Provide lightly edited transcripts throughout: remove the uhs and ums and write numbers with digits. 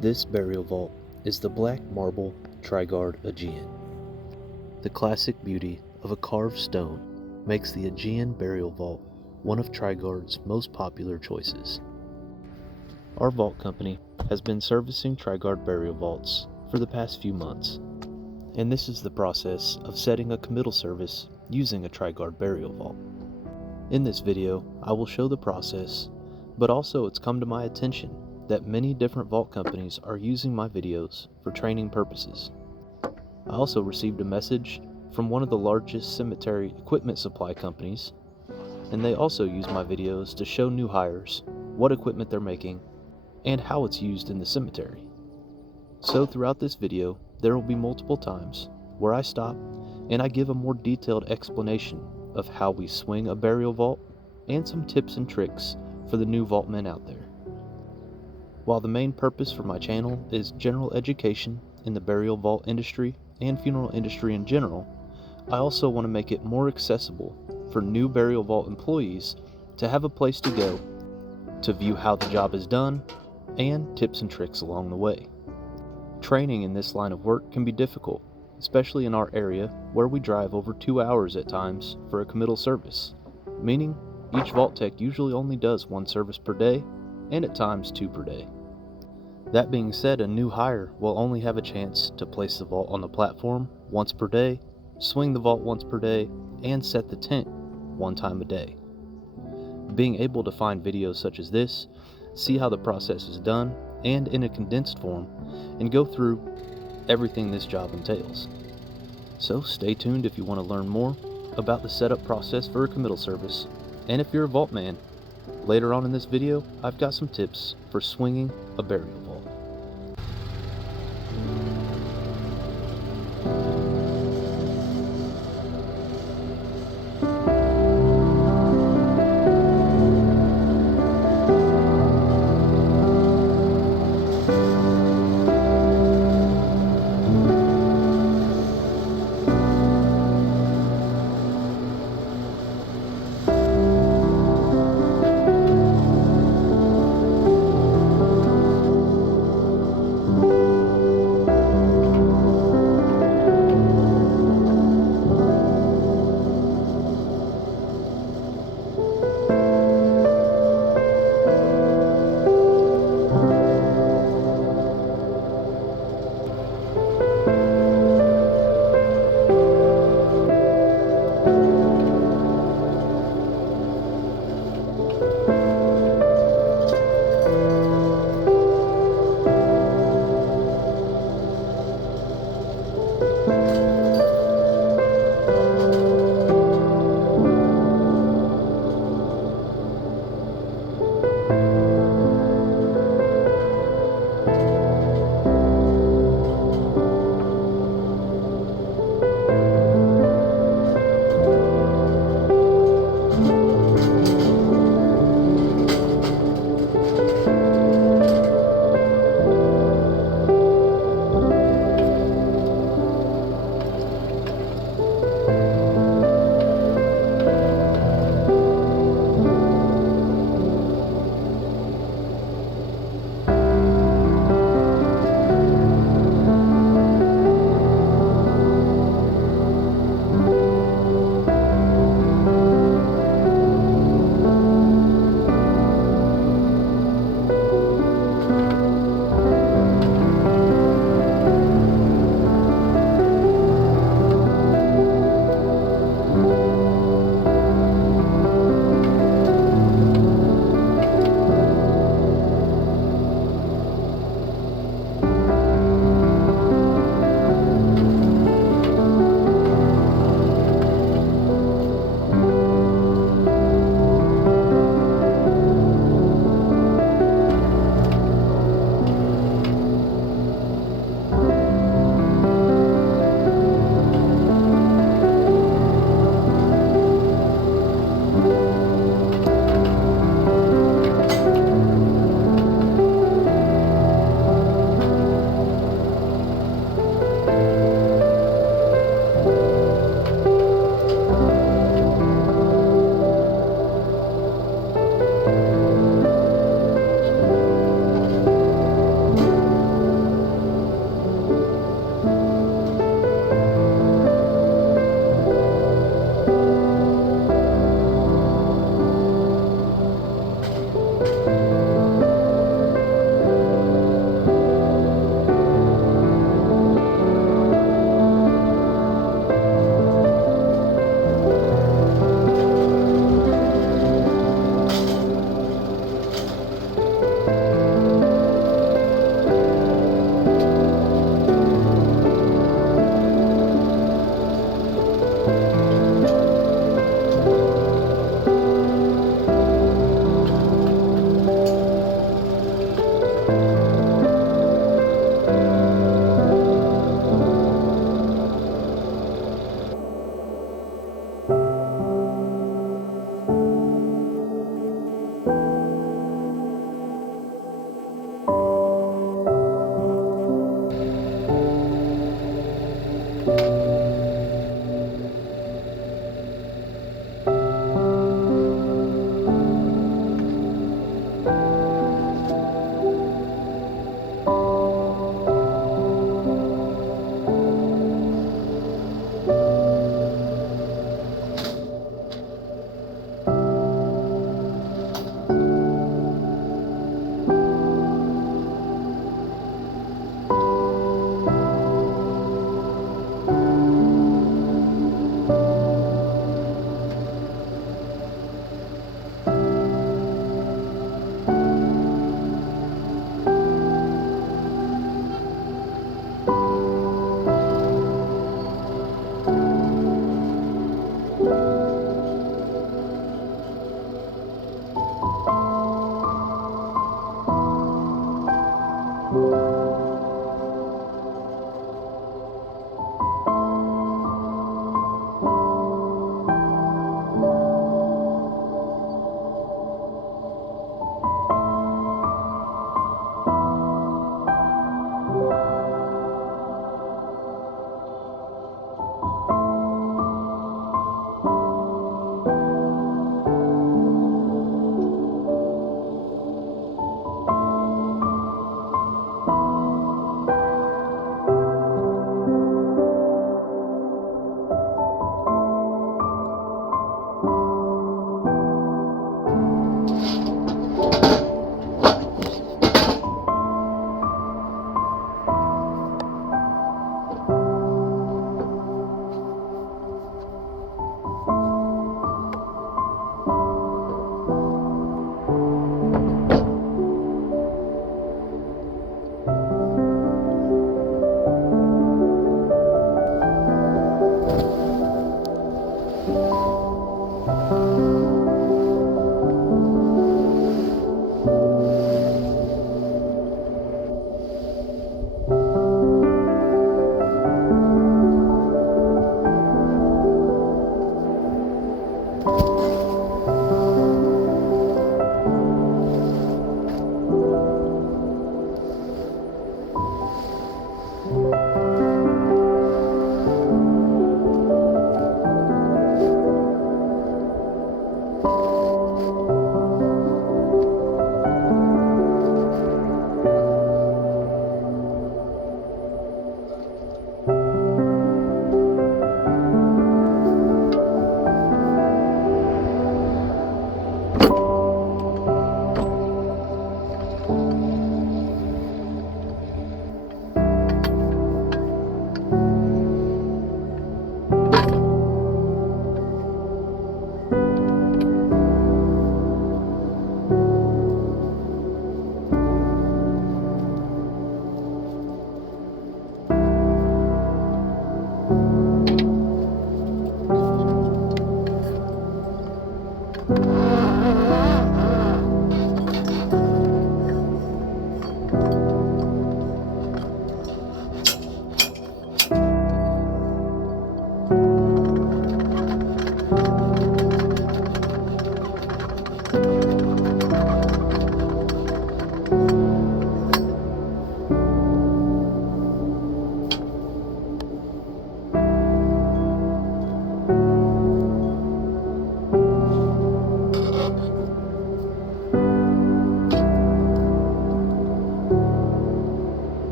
This burial vault is the black marble Trigard Aegean. The classic beauty of a carved stone makes the Aegean burial vault one of Trigard's most popular choices. Our vault company has been servicing Trigard burial vaults for the past few months, and this is the process of setting a committal service using a Trigard burial vault. In this video, I will show the process, but also it's come to my attention that many different vault companies are using my videos for training purposes. I also received a message from one of the largest cemetery equipment supply companies, and they also use my videos to show new hires what equipment they're making and how it's used in the cemetery. So throughout this video, there will be multiple times where I stop and I give a more detailed explanation of how we swing a burial vault and some tips and tricks for the new vaultmen out there. While the main purpose for my channel is general education in the burial vault industry and funeral industry in general, I also want to make it more accessible for new burial vault employees to have a place to go to view how the job is done and tips and tricks along the way. Training in this line of work can be difficult, especially in our area where we drive over 2 hours at times for a committal service, meaning each vault tech usually only does one service per day and at times 2 per day. That being said, a new hire will only have a chance to place the vault on the platform once per day, swing the vault once per day, and set the tent one time a day. Being able to find videos such as this, see how the process is done, and in a condensed form, and go through everything this job entails. So stay tuned if you want to learn more about the setup process for a committal service, and if you're a vault man, later on in this video, I've got some tips for swinging a burial vault.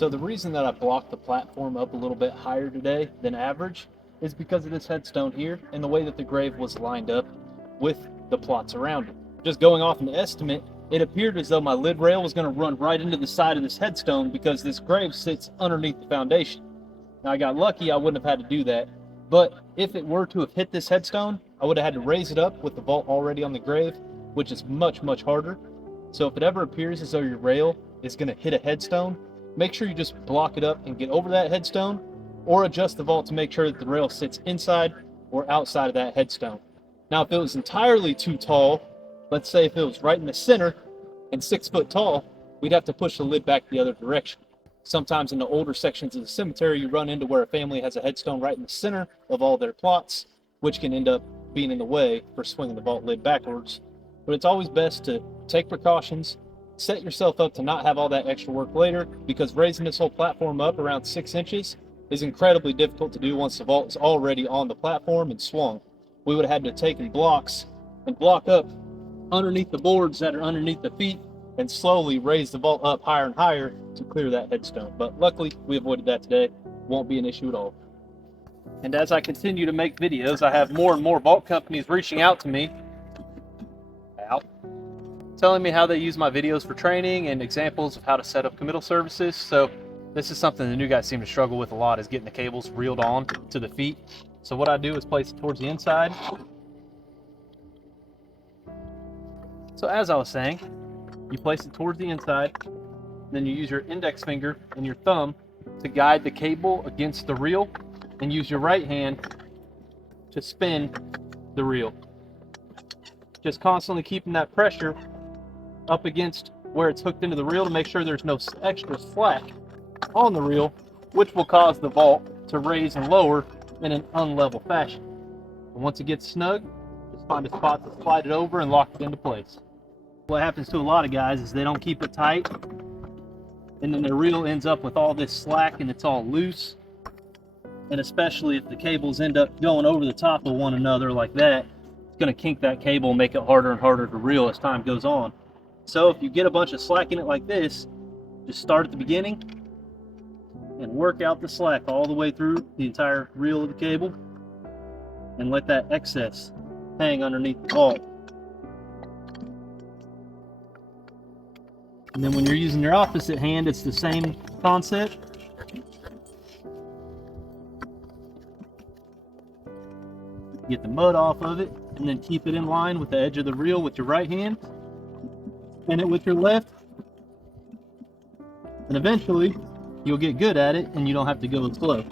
So the reason that I blocked the platform up a little bit higher today than average is because of this headstone here and the way that the grave was lined up with the plots around it. Just going off an estimate, it appeared as though my lid rail was going to run right into the side of this headstone because this grave sits underneath the foundation. Now I got lucky, I wouldn't have had to do that, but if it were to have hit this headstone, I would have had to raise it up with the vault already on the grave, which is much, much harder. So if it ever appears as though your rail is going to hit a headstone, make sure you just block it up and get over that headstone, or adjust the vault to make sure that the rail sits inside or outside of that headstone. Now if it was entirely too tall, let's say if it was right in the center and 6 foot tall, we'd have to push the lid back the other direction. Sometimes in the older sections of the cemetery, you run into where a family has a headstone right in the center of all their plots, which can end up being in the way for swinging the vault lid backwards. But it's always best to take precautions, set yourself up to not have all that extra work later, because raising this whole platform up around 6 inches is incredibly difficult to do once the vault is already on the platform and swung. We would have had to take blocks and block up underneath the boards that are underneath the feet and slowly raise the vault up higher and higher to clear that headstone. But luckily, we avoided that today. Won't be an issue at all. And as I continue to make videos, I have more and more vault companies reaching out to me, telling me how they use my videos for training and examples of how to set up committal services. So this is something the new guys seem to struggle with a lot, is getting the cables reeled on to the feet. So what I do is place it towards the inside. So as I was saying, you place it towards the inside, then you use your index finger and your thumb to guide the cable against the reel, and use your right hand to spin the reel. Just constantly keeping that pressure up against where it's hooked into the reel to make sure there's no extra slack on the reel, which will cause the vault to raise and lower in an unlevel fashion. And once it gets snug, just find a spot to slide it over and lock it into place. What happens to a lot of guys is they don't keep it tight, and then their reel ends up with all this slack and it's all loose. And especially if the cables end up going over the top of one another like that, it's going to kink that cable and make it harder and harder to reel as time goes on. So if you get a bunch of slack in it like this, just start at the beginning and work out the slack all the way through the entire reel of the cable, and let that excess hang underneath the vault. And then when you're using your opposite hand, it's the same concept. Get the mud off of it, and then keep it in line with the edge of the reel with your right hand. Spin it with your left. And eventually, you'll get good at it and you don't have to go as slow.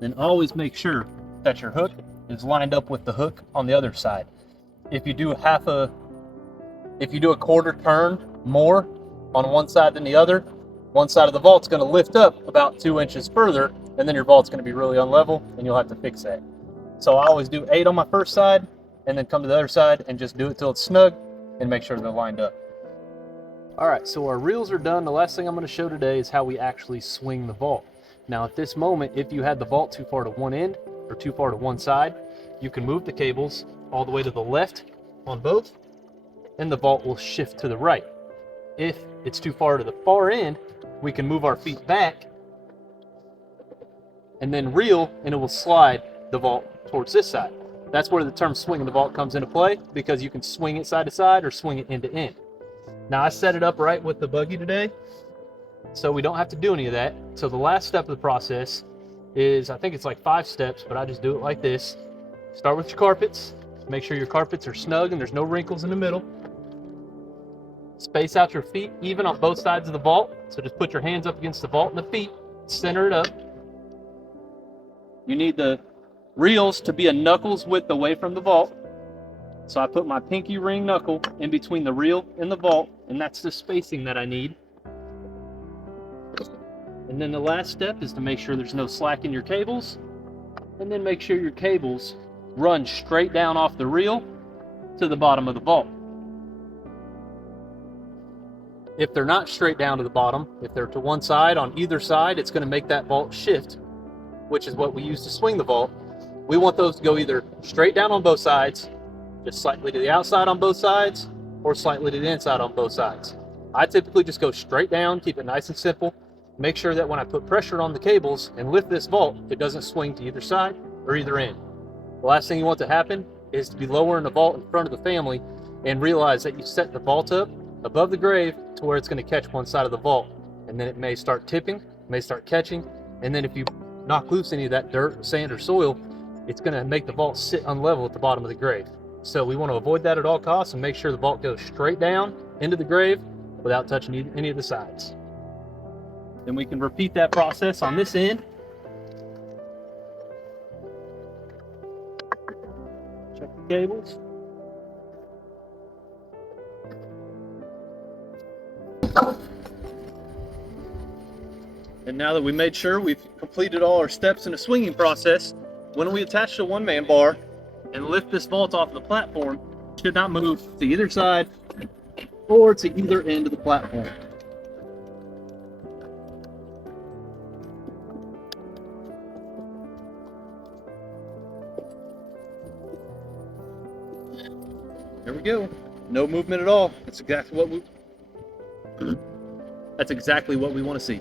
Then always make sure that your hook is lined up with the hook on the other side. If you do a quarter turn more on one side than the other, one side of the vault's going to lift up about 2 inches further, and then your vault's going to be really unlevel and you'll have to fix that. So I always do 8 on my first side and then come to the other side and just do it till it's snug and make sure they're lined up. Alright, so our reels are done. The last thing I'm going to show today is how we actually swing the vault. Now at this moment, if you had the vault too far to one end or too far to one side, you can move the cables all the way to the left on both, and the vault will shift to the right. If it's too far to the far end, we can move our feet back and then reel, and it will slide the vault towards this side. That's where the term swinging the vault comes into play, because you can swing it side to side or swing it end to end. Now I set it up right with the buggy today, so we don't have to do any of that. So the last step of the process is, I think it's like 5 steps, but I just do it like this. Start with your carpets. Make sure your carpets are snug and there's no wrinkles in the middle. Space out your feet even on both sides of the vault. So just put your hands up against the vault and the feet, center it up. You need the reels to be a knuckles width away from the vault. So I put my pinky ring knuckle in between the reel and the vault, and that's the spacing that I need. And then the last step is to make sure there's no slack in your cables, and then make sure your cables run straight down off the reel to the bottom of the vault. If they're not straight down to the bottom, if they're to one side, on either side, it's going to make that vault shift, which is what we use to swing the vault. We want those to go either straight down on both sides, just slightly to the outside on both sides, or slightly to the inside on both sides. I typically just go straight down, keep it nice and simple. Make sure that when I put pressure on the cables and lift this vault, it doesn't swing to either side or either end. The last thing you want to happen is to be lowering the vault in front of the family and realize that you set the vault up above the grave to where it's going to catch one side of the vault, and then it may start tipping, may start catching, and then if you knock loose any of that dirt, sand, or soil, it's going to make the vault sit unlevel at the bottom of the grave. So we want to avoid that at all costs and make sure the vault goes straight down into the grave without touching any of the sides. Then we can repeat that process on this end. Check the cables. And now that we made sure we've completed all our steps in the swinging process, When we attach to one man bar and lift this vault off the platform, it should not move to either side or to either end of the platform. There we go. No movement at all. That's exactly what we want to see.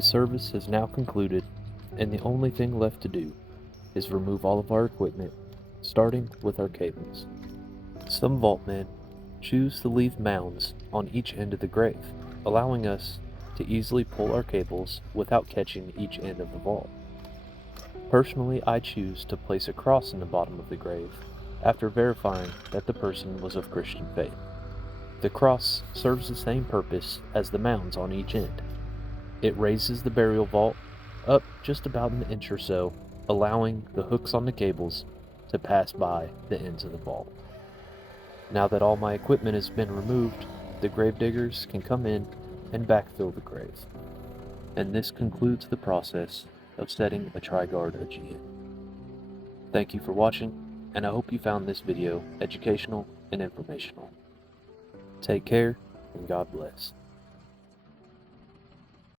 The service is now concluded, and the only thing left to do is remove all of our equipment, starting with our cables. Some vaultmen choose to leave mounds on each end of the grave, allowing us to easily pull our cables without catching each end of the vault. Personally, I choose to place a cross in the bottom of the grave after verifying that the person was of Christian faith. The cross serves the same purpose as the mounds on each end. It raises the burial vault up just about an inch or so, allowing the hooks on the cables to pass by the ends of the vault. Now that all my equipment has been removed, the gravediggers can come in and backfill the grave. And this concludes the process of setting a Trigard Aegean. Thank you for watching, and I hope you found this video educational and informational. Take care, and God bless.